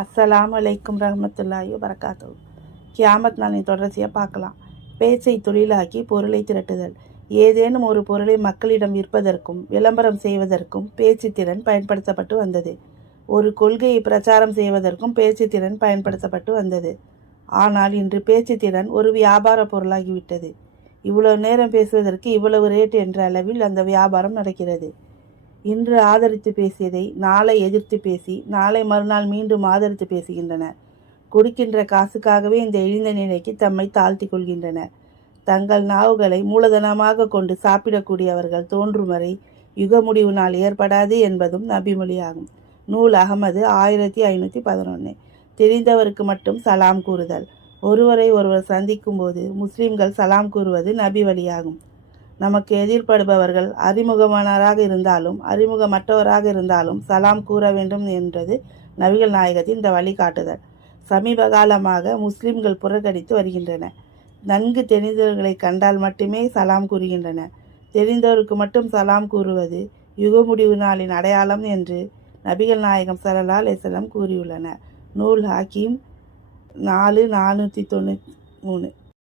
அஸ்ஸலாமு அலைக்கும் ரஹ்மத்துல்லாஹி வரகாத்து கியாமத் நாளின் தொடர்ச்சியாக பார்க்கலாம். பேச்சை தொழிலாக்கி பொருளை திரட்டுதல். ஏதேனும் ஒரு பொருளை மக்களிடம் விற்பதற்கும் விளம்பரம் செய்வதற்கும் பேச்சு திறன் பயன்படுத்தப்பட்டு வந்தது. ஒரு கொள்கையை பிரச்சாரம் செய்வதற்கும் பேச்சு திறன் பயன்படுத்தப்பட்டு வந்தது. ஆனால் இன்று பேச்சு திறன் ஒரு வியாபார பொருளாகிவிட்டது. இவ்வளவு நேரம் பேசுவதற்கு இவ்வளவு ரேட் என்ற அளவில் அந்த வியாபாரம் நடக்கிறது. இன்று ஆதரித்து பேசியதை நாளை எதிர்த்து பேசி நாளை மறுநாள் மீண்டும் ஆதரித்து பேசுகின்றனர். கொடுக்கின்ற காசுக்காகவே இந்த இழிந்த நிலைக்கு தம்மை தாழ்த்தி கொள்கின்றனர். தங்கள் நாவுகளை மூலதனமாக கொண்டு சாப்பிடக்கூடியவர்கள் தோன்றும் வரை யுக முடிவு நாள் ஏற்படாது என்பதும் நபிமொழியாகும். நூல் அகமது ஆயிரத்தி ஐநூற்றி பதினொன்று தெரிந்தவருக்கு மட்டும் சலாம் கூறுதல். ஒருவரை ஒருவர் சந்திக்கும் போது முஸ்லிம்கள் சலாம் கூறுவது நபி வழியாகும் நமக்கு எதிர்படுபவர்கள் அறிமுகமானவராக இருந்தாலும் அறிமுகமற்றவராக இருந்தாலும் சலாம் கூற வேண்டும் என்றது நபிகள் நாயகத்தின் இந்த வழிகாட்டுதல். சமீப காலமாக முஸ்லிம்கள் புறக்கணித்து வருகின்றன. நன்கு தெரிந்தவர்களை கண்டால் மட்டுமே சலாம் கூறுகின்றன. தெரிந்தவருக்கு மட்டும் சலாம் கூறுவது யுக முடிவு நாளின் அடையாளம் என்று நபிகள் நாயகம் சல்லா அலிஸ்லம் கூறியுள்ளனர். நூல் ஹாக்கிம் நாலு நானூற்றி தொண்ணூற்றி மூணு.